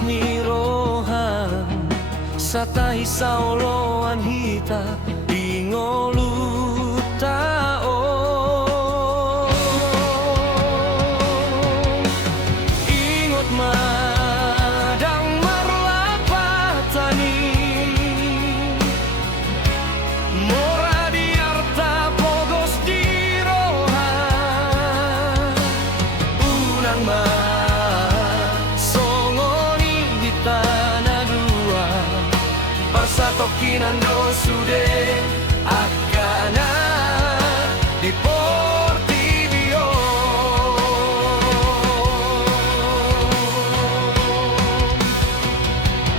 ni rohan satai sauloan hita ingoluta ingot madang marlapatani mora di arta pogos di rohan unang ma Tokinando sude akana di Portivio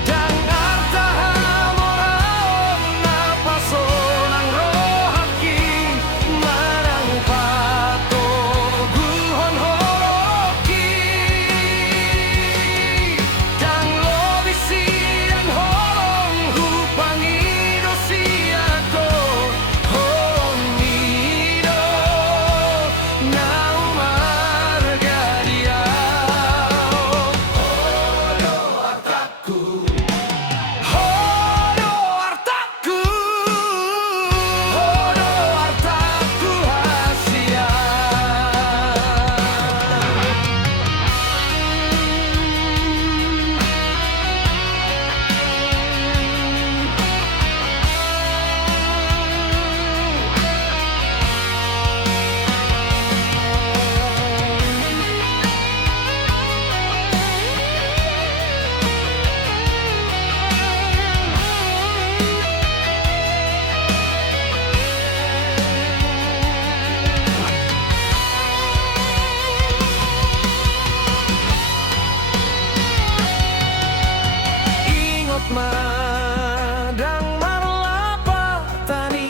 dan arta moraon na pasonang rohaki manang pato guhon horoki dan lobisian horong hupangido siako homido nau margadiao hodo artaku hodo artaku hodo artaku hasia ingot madang marlapatani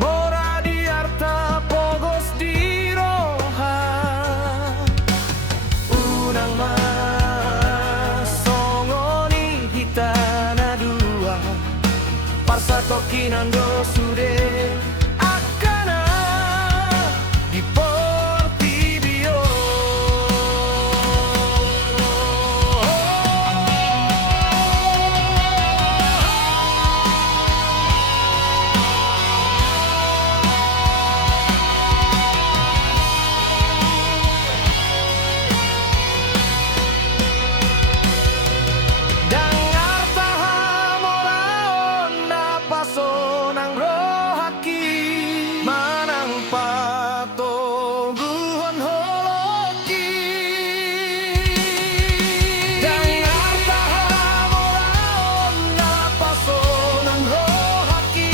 mora di arta pogos di roha unang masongoni hitana dua parsa tokinando sude akana di Portivio dan arta moraon na pasonang rohaki manang patoguhon holoki dan arta moraon na pasonang rohaki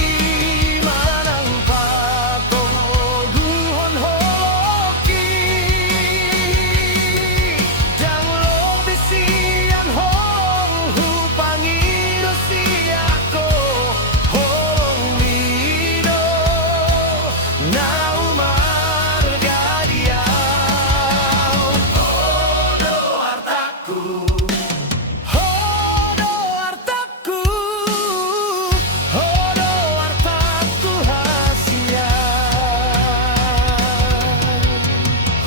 manang patoguhon holoki dan lobisian horong hupangido siako homido nau margadiao hodo artaku hodo artaku hodo artaku hasia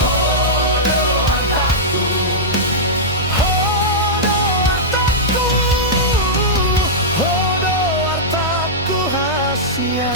hodo artaku hodo artaku hodo artaku hasia